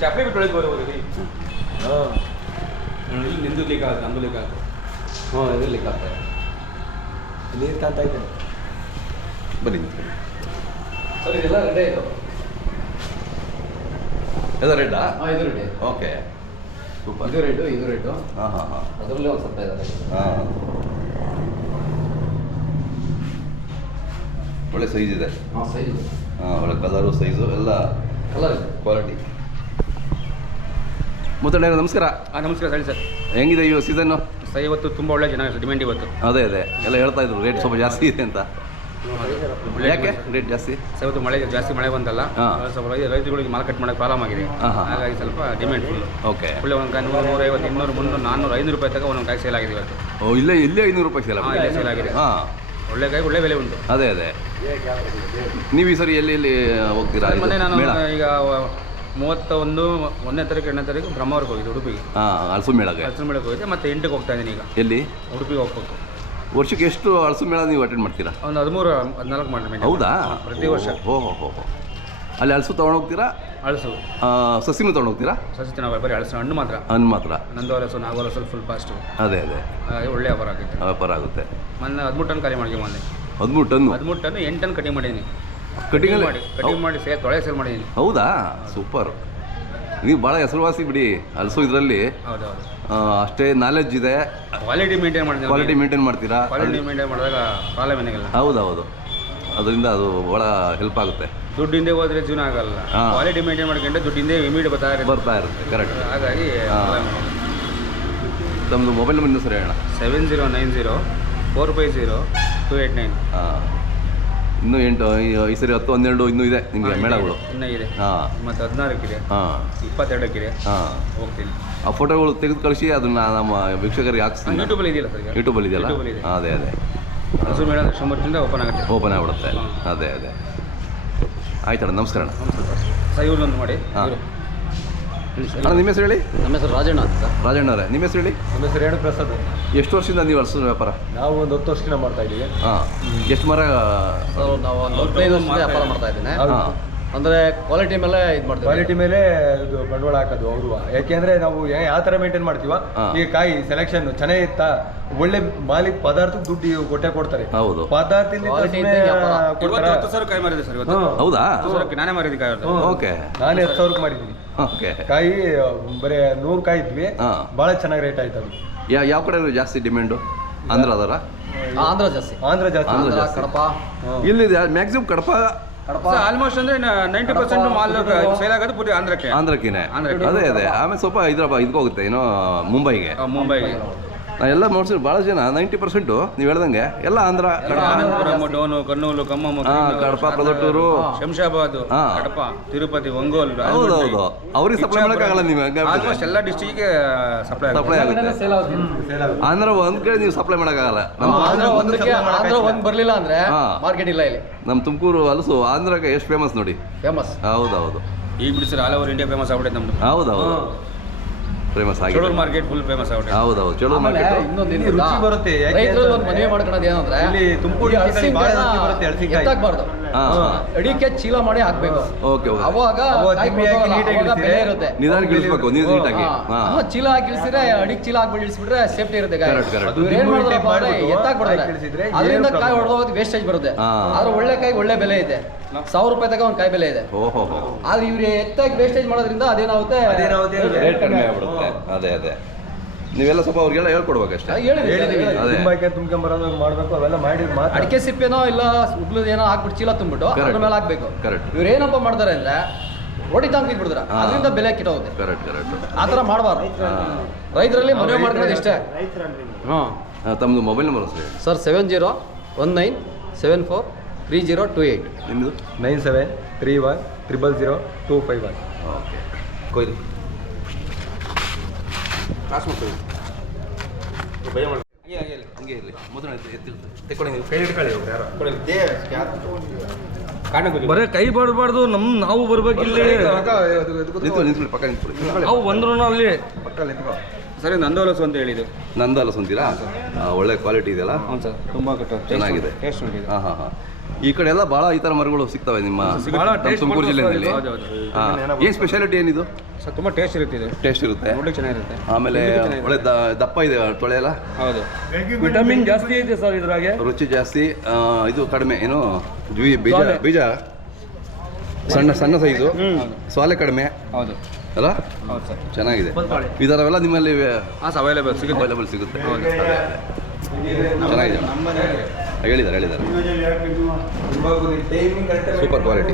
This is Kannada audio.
ಚಪ್ಪಲಿ ಬಿಟ್ಟು ಒಳಗೆ ಬರೋದು ಹಾಂ ಇಲ್ಲಿ ನಿಂದು ಲೀಕ್ ಆಗುತ್ತೆ ನಮ್ಮದು ಲೀಕ್ ಆಗುತ್ತೆ ಹ್ಞೂ ಇದು ಲೀಕ್ ಆಗ್ತದೆ ನೀರು ಕಾಣ್ತಾ ಇದ್ದೇನೆ ಬನ್ನಿ ಸರ್ ಇದೆಲ್ಲ ರೆಡಿ ಆಯಿತು ಎಲ್ಲ ರೆಡ್ಡಾ? ಹಾಂ ಇದು ರೆಡಿ ಓಕೆ ಸೂಪರ್. ಇದು ರೆಡ್ಡು ಇದು ರೆಡ್ಡು ಹಾಂ ಹಾಂ ಹಾಂ ಅದರಲ್ಲೇ ಒಂದು ಸ್ವಲ್ಪ ಇದ್ದಾರೆ ಹಾಂ ಒಳ್ಳೆ ಸೈಜ್ ಇದೆ. ಹಾಂ ಸೈಜ್ ಇದೆ ಹಾಂ ಒಳ್ಳೆ ಕಲರು ಸೈಜು ಎಲ್ಲ ಕಲರ್ ಇದೆ ಕ್ವಾಲಿಟಿ. ಮುತ್ತಣ್ಣ ನಮಸ್ಕಾರ. ನಮಸ್ಕಾರ ಹೇಳಿ ಸರ್. ಹೆಂಗಿದೆ ಈ ಸೀಸನ್ನು? ಸರ್ ಇವತ್ತು ತುಂಬ ಒಳ್ಳೆ ಜನ ಡಿಮ್ಯಾಂಡ್ ಇವತ್ತು. ಅದೇ ಎಲ್ಲ ಹೇಳ್ತಾ ಇದ್ರು ರೇಟ್ ಸ್ವಲ್ಪ ಜಾಸ್ತಿ ಇದೆ ಅಂತ. ಯಾಕೆ ರೇಟ್ ಜಾಸ್ತಿ? ಸರ್ ಇವತ್ತು ಮಳೆ ಜಾಸ್ತಿ ಮಳೆ ಬಂತಲ್ಲ, ಸ್ವಲ್ಪ ರೈತರುಗಳಿಗೆ ಮಾರ್ಕೆಟ್ ಮಾಡೋಕ್ಕೆ ಪ್ರಾಬ್ಲಮ್ ಆಗಿದೆ, ಹಾಗಾಗಿ ಸ್ವಲ್ಪ ಡಿಮ್ಯಾಂಡ್ ಫುಲ್. ಓಕೆ ಒಳ್ಳೆ ಒಂದೊಂದು 100, 150, 200, 300, 500 ರೂಪಾಯಿ ತನಕ ಒಂದೊಂದು ಕಾಯಿ ಸೇಲ್ ಆಗಿದೆ ಇವತ್ತು. ಓ ಇಲ್ಲೇ 500 ರೂಪಾಯಿ ಸೇಲ್ ಆಗಿದೆ? ಇಲ್ಲೇ ಸೇಲ್ ಆಗಿದೆ. ಹಾಂ ಒಳ್ಳೆ ಕಾಯಿ ಒಳ್ಳೆ ಬೆಲೆ ಉಂಟು. ಅದೇ ನೀವು ಈ ಸರಿ ಎಲ್ಲಿ ಹೋಗ್ತೀರಾ? ಮೊನ್ನೆ ನಾನು ಈಗ 31, 1ನೇ ತಾರೀಕು 2ನೇ ತಾರೀಕು ಬ್ರಹ್ಮಾವರಕ್ಕೆ ಹೋಗಿದ್ದೆ, ಉಡುಪಿಗೆ. ಹಲಸು ಮೇಳಕ್ಕೆ ಹೋಗಿದ್ದೆ. ಮತ್ತೆ 8ಕ್ಕೆ ಹೋಗ್ತಾ ಇದ್ದೀನಿ ಈಗ. ಎಲ್ಲಿ? ಉಡುಪಿಗೆ ಹೋಗ್ಬೇಕು. ವರ್ಷಕ್ಕೆ ಎಷ್ಟು ಹಲಸು ಮೇಳ ನೀವು ಅಟೆಂಡ್ ಮಾಡ್ತೀರಾ? ಒಂದು 13, 14 ಮಾಡಿ. ಹೌದಾ? ಪ್ರತಿ ವರ್ಷ. ಓಹೋ ಅಲ್ಲಿ ಹಲಸು ತೊಗೊಂಡೋಗ್ತೀರಾ? ಹಲಸು ಸಸಿನೂ ತೊಗೊಂಡೋಗ್ತೀರಾ? ಸಸಿ ಚೆನ್ನಾಗಿ ಬರೀ ಹಲಸು ಹಣ್ಣು ಮಾತ್ರ. ನಂದು ಹಲಸು ನಾಗು ಹಲಸು ಫುಲ್ ಫಾಸ್ಟು. ಅದೇ ಒಳ್ಳೆ ವ್ಯಾಪಾರ ಆಗುತ್ತೆ. ವ್ಯಾಪಾರ ಆಗುತ್ತೆ. ಮೊನ್ನೆ 13 ಟನ್ ಖಾಲಿ ಮಾಡಿ ಮೊನ್ನೆ. 13 ಟನ್ನು? 13 ಟನ್ 8 ಟನ್ ಕಟಿಂಗ್ ಮಾಡಿದ್ದೀನಿ. ಕಟಿಂಗ್ ಮಾಡಿ ಸೇಲ್ ಮಾಡಿದ್ದೀನಿ. ಹೌದಾ? ಸೂಪರ್. ನೀವು ಭಾಳ ಹೆಸರುವಾಸಿ ಬಿಡಿ ಹಲಸು ಇದರಲ್ಲಿ. ಹೌದೌದು. ಅಷ್ಟೇ ನಾಲೆಡ್ಜ್ ಇದೆ. ಕ್ವಾಲಿಟಿ ಮೇಂಟೈನ್ ಮಾಡ್ತೀರಾ? ಕ್ವಾಲಿಟಿ ಮೇಂಟೈನ್ ಮಾಡಿದಾಗ ಪ್ರಾಬ್ಲಮ್ ಏನಾಗಲ್ಲ. ಹೌದೌದು. ಅದರಿಂದ ಅದು ಭಾಳ ಹೆಲ್ಪ್ ಆಗುತ್ತೆ. ದುಡ್ಡು ಹಿಂದೆ ಹೋದ್ರೆ ಜೀವನ ಆಗಲ್ಲ. ಕ್ವಾಲಿಟಿ ಮೇಂಟೈನ್ ಮಾಡ್ಕೊಂಡ್ರೆ ದುಡ್ಡು ಹಿಂದೆ ಇಮಿಡಿಯೇಟ್ ಬರ್ತಾ ಇರುತ್ತೆ. ಕರೆಕ್ಟ್. ಹಾಗಾಗಿ ತಮ್ಮದು ಮೊಬೈಲ್ ನಂಬರ್ ಸರಿ ಹೇಳೋಣ. 7090 450 289. ಇನ್ನೂ 8 ಈ ಸರಿ 10, 12 ಇನ್ನೂ ಇದೆ ನಿಮಗೆ ಮೇಳಗಳು? ಇನ್ನೂ ಇದೆ. ಮತ್ತು 16 ಇದೆ, 22 ಇದೆ. ಹೋಗ್ತೀನಿ. ಆ ಫೋಟೋಗಳು ತೆಗೆದು ಕಳಿಸಿ ಅದನ್ನ ನಮ್ಮ ವೀಕ್ಷಕರಿಗೆ ಹಾಕ್ಸ್ತೀನಿ. ಯೂಟ್ಯೂಬಲ್ಲಿ ಇದೆಯಲ್ಲ ಸರ್? ಯೂಟ್ಯೂಬಲ್ಲಿ ಇದೆಯಲ್ಲ? ಅದೇ ಹಸು ಮೇಳ ಸೋಮವಾರದಿಂದ ಓಪನ್ ಆಗ್ಬಿಡುತ್ತೆ. ಅದೇ ಆಯ್ತಣ್ಣ, ನಮಸ್ಕಾರ ಅಣ್ಣ. ಸರ್ ಇವ್ರನ್ನೊಂದು ಮಾಡಿ. ಅಣ್ಣ ನಿಮ್ಮ ಹೆಸರು ಹೇಳಿ. ನಮ್ಮ ಹೆಸರು ರಾಜಣ್ಣ ಅಂತ. ರಾಜಣ್ಣವರೇ, ನಿಮ್ಮ ಹೆಸರು ಹೇಳಿ. ನಮ್ಮ ಹೆಸರು ರೇಣು ಪ್ರಸಾದ್. ಎಷ್ಟು ವರ್ಷದಿಂದ ನೀವು ಹಲಸು ವ್ಯಾಪಾರ? ನಾವು ಒಂದು 10 ವರ್ಷದಿಂದ ಮಾಡ್ತಾ ಇದ್ದೀವಿ. ಎಷ್ಟು ಮರ? ನಾವು ಒಂದು 15 ವರ್ಷದಿಂದ ವ್ಯಾಪಾರ ಮಾಡ್ತಾ ಇದ್ದೀನಿ. ಅಂದರೆ ಕ್ವಾಲಿಟಿ ಮೇಲೆ ಇದು ಮಾಡ್ತೀವಿ. ಕ್ವಾಲಿಟಿ ಮೇಲೆ ಇದು ಬಂಡವಾಳ ಹಾಕೋದು ಅವರು. ಯಾಕೆಂದ್ರೆ ನಾವು ಯಾವ ಥರ ಮೇಂಟೈನ್ ಮಾಡ್ತೀವ, ಈ ಕಾಯಿ ಸೆಲೆಕ್ಷನ್ ಚೆನ್ನಾಗಿತ್ತಾ, ಒಳ್ಳೆ ಮಾಲಿಕ್ ಪದಾರ್ಥ ದುಡ್ಡು ಕೊಡ್ತಾರೆ. ಹೌದು. ಪದಾರ್ಥ ಕಾಯಿ ಮಾರಿದೆ ಸರ್ ಇವತ್ತು. ಹೌದಾ? ನಾನೇ ಮಾರಿದ ಕಾಯಿ. ಓಕೆ. ನಾನು 10,000 ಮಾಡಿದ್ದೀನಿ ಕಾಯಿ. ಬರೀ 100 ಕಾಯಿ ಇದ್ವಿ, ಭಾಳ ಚೆನ್ನಾಗಿ ರೇಟ್ ಆಯ್ತು. ಅದು ಯಾವ ಕಡೆ ಜಾಸ್ತಿ ಡಿಮ್ಯಾಂಡು? ಆಂಧ್ರ ಅದರ? ಆಂಧ್ರ ಜಾಸ್ತಿ. ಕಡಪ ಇಲ್ಲಿದೆ ಮ್ಯಾಕ್ಸಿಮಮ್. ಕಡಪ ಆಲ್ಮೋಸ್ಟ್ ಅಂದ್ರೆ 90% ಮಾಲ್ ಸೇಲ್ ಆಗೋದು ಪೂರಿ ಆಂಧ್ರಕ್ಕೇನೆ. ಅದೇ ಆಮೇಲೆ ಸ್ವಲ್ಪ ಇದಕ್ಕೆ ಹೋಗುತ್ತೆ, ಏನೋ ಮುಂಬೈಗೆ. ಎಲ್ಲ ನೋಡ್ಸಿ ಭಾಳ ಜನ 90% ನೀವು ಹೇಳ್ದಂಗೆ ಎಲ್ಲ ಆಂಧ್ರ. ಡೋನು, ಕರ್ನೂಲು, ಖಮ್ಮಂ, ಕಡಪ, ಪ್ರದೊಟ್ಟೂರು, ಶಂಷಾಬಾದ್, ಕಡಪ, ತಿರುಪತಿ, ಒಂಗೋಲ್. ಹೌದೌದು. ಅವ್ರಿಗೆ ಸಪ್ಲೈ ಮಾಡೋಕ್ಕಾಗಲ್ಲ. ನೀವು ಆಲ್ಮೋಸ್ಟ್ ಎಲ್ಲ ಡಿಸ್ಟ್ರಿಕ್ಗೆ ಸಪ್ಲೈ ಆಗುತ್ತೆ. ಆಂಧ್ರ ಒಂದ್ ಕಡೆ ನೀವು ಸಪ್ಲೈ ಮಾಡೋಕ್ಕಾಗಲ್ಲ. ಆಂಧ್ರ ಒಂದು ಬರಲಿಲ್ಲ ಅಂದ್ರೆ ಮಾರ್ಕೆಟ್ ಇಲ್ಲ ಇಲ್ಲಿ. ನಮ್ಮ ತುಮಕೂರು ಹಲಸು ಆಂಧ್ರಕ್ಕೆ ಎಷ್ಟು ಫೇಮಸ್ ನೋಡಿ. ಫೇಮಸ್. ಹೌದೌದು. ಈಗ ಬಿಡಿ sir, all over India famous ಆಗ್ಬಿಟ್ಟೆ ನಮ್ದು. ಹೌದೌದು, ಫೇಮಸ್ ಆಗಿದೆ. ಚಳೂರು ಮಾರ್ಕೆಟ್ ಫುಲ್ ಫೇಮಸ್ ಆಗುತ್ತೆ. ಹೌದೌದು, ಚಳೂರು ಮಾರ್ಕೆಟ್. ಇನ್ನೊಂದು ರುಚಿ ಬರುತ್ತೆ. ರೈತರು ಒಂದು ಮದುವೆ ಮಾಡ್ಕೊಳ್ಳೋದು ಏನಂದ್ರೆ ಇಲ್ಲಿ ತುಮಕೂರು ಎತ್ತಾಗಬಾರ್ದು, ಅಡಿಕೆ ಚೀಲ ಮಾಡಿ ಹಾಕ್ಬೇಕು. ಓಕೆ. ಅವಾಗ ಬೆಲೆ ಇರುತ್ತೆ. ನಿಧಾನ ಇಳಿಸ್ಬೇಕು, ನೀಟಾಗಿ. ಚೀಲ ಹಾಕಿ ಇಳಿಸಿದ್ರೆ, ಅಡಿಗೆ ಚೀಲ ಹಾಕ್ಬಿಟ್ಟು ಇಳಿಸ್ಬಿಟ್ರೆ ಸೇಫ್ಟಿ ಇರುತ್ತೆ. ಏನ್ ಮಾಡಿದ್ರೆ ಎತ್ತಾಗ್ಬಿಡುತ್ತೆ, ಅದರಿಂದ ಕಾಯಿ ಹೊಡೆದೋಗೋದು ವೇಸ್ಟೇಜ್ ಬರುತ್ತೆ. ಆದ್ರೆ ಒಳ್ಳೆ ಕಾಯಿ ಒಳ್ಳೆ ಬೆಲೆ ಇದೆ. 1000 ರೂಪಾಯಿ ತಗ ಒಂದು ಕಾಯಿ ಬೆಲೆ ಇದೆ. ಆದ್ರೆ ಇವ್ರು ಎತ್ತಾಗಿ ವೇಸ್ಟೇಜ್ ಮಾಡೋದ್ರಿಂದ ಅದೇನಾಗುತ್ತೆ, ರೇಟ್ ಕಡಿಮೆ ಆಗ್ಬಿಡುತ್ತೆ. ಅದೇ ನೀವೆಲ್ಲ ಸ್ವಲ್ಪ ಅವ್ರಿಗೆಲ್ಲ ಹೇಳ್ಕೊಡ್ಬೇಕಷ್ಟೇ. ತುಂಬ್ಕೊಂಬರೋದು ಮಾಡ್ಬೇಕು, ಅವೆಲ್ಲ ಮಾಡಿ. ಅಡಿಕೆ ಸಿಪ್ಪೆನೋ ಇಲ್ಲ ಉಗ್ಲದ ಏನೋ ಹಾಕ್ಬಿಟ್ಟು ಚೀಲ ತುಂಬಿಟ್ಟು ಅದ್ರ ಮೇಲೆ ಹಾಕ್ಬೇಕು. ಇವ್ರು ಏನಪ್ಪ ಮಾಡ್ತಾರೆ ಅಂದ್ರೆ ಹೊಡಿತಾ ಬಿಡ್ತಾರೆ, ಅದರಿಂದ ಬೆಲೆ ಕೆಟ್ಟೋಗುತ್ತೆ. ಆ ಥರ ಮಾಡಬಾರ್ದು. ರೈತರಲ್ಲಿ ಮದುವೆ ಮಾಡ್ಕೊಳ್ಳೋದು ಇಷ್ಟೇ. ತಮ್ಮದು ಮೊಬೈಲ್ ನಂಬರ್ ಸರ್ 7019743028. ನಿಮ್ಮದು 9731000251. ಓಕೆ. ಕೊಯ್ದು ಹಂಗೆ ಇರಲಿ. ಮೊದಲು ತೆಕ್ಕೊಳ್ಳಿ, ನೀವು ಕೈ ಇಟ್ಕೊಳ್ಳಿ. ಬರೇ ಕೈ ಬರಬಾರ್ದು, ನಾವು ಬರ್ಬೇಕಿಲ್ಲಿ. ಪಕ್ಕ ನಿಂತ್ಕೊಳ್ಳಿ. ಅವು ಬಂದ್ರು ಅಲ್ಲಿ ಸರಿ. ನಂದು ಹಲಸು ಅಂತ ಹೇಳಿದ್ದು. ನಂದು ಹಲಸು ಅಂತೀರಾ? ಒಳ್ಳೆ ಕ್ವಾಲಿಟಿ ಇದೆಯಲ್ಲ? ಹ್ಞೂ ಸರ್, ತುಂಬ ಚೆನ್ನಾಗಿದೆ. ಟೇಸ್ಟ್ ಉಂಟಿದೆ. ಈ ಕಡೆ ಎಲ್ಲ ಭಾಳ ಈ ಥರ ಮರಗಳು ಸಿಗ್ತವೆ ನಿಮ್ಮ ನಮ್ಮ ತುಮಕೂರು ಜಿಲ್ಲೆಯಲ್ಲಿ. ಏನು ಸ್ಪೆಷಾಲಿಟಿ ಏನಿದು? ಸರ್ ತುಂಬ ಟೇಸ್ಟ್ ಇರುತ್ತೆ ಇದು, ಟೇಸ್ಟ್ ಇರುತ್ತೆ, ನೋಡ್ಲಿಕ್ಕೆ ಚೆನ್ನಾಗಿರುತ್ತೆ. ಆಮೇಲೆ ಒಳ್ಳೆ ದಪ್ಪ ಇದೆ ತೊಳೆ ಎಲ್ಲ. ಹೌದು, ವಿಟಮಿನ್ ಜಾಸ್ತಿ ಐತೆ ಸರ್ ಇದ್ರಾಗೆ. ರುಚಿ ಜಾಸ್ತಿ, ಇದು ಕಡಿಮೆ, ಏನು ಬೀಜ ಬೀಜ ಸಣ್ಣ ಸಣ್ಣ ಸೈಜು, ಸೊಲೆ ಕಡಿಮೆ ಹೌದು ಅಲ್ಲ? ಹೌದು ಸರ್, ಚೆನ್ನಾಗಿದೆ. ಈ ಥರವೆಲ್ಲ ನಿಮ್ಮಲ್ಲಿ ಹಾಂ ಸರ್ ಅವೈಲೇಬಲ್ ಸಿಗುತ್ತೆ. ಅವೈಲೇಬಲ್ ಸಿಗುತ್ತೆ. ಚೆನ್ನಾಗಿದೆ, ಹೇಳಿದ್ದಾರೆ ಸೂಪರ್ ಕ್ವಾಲಿಟಿ.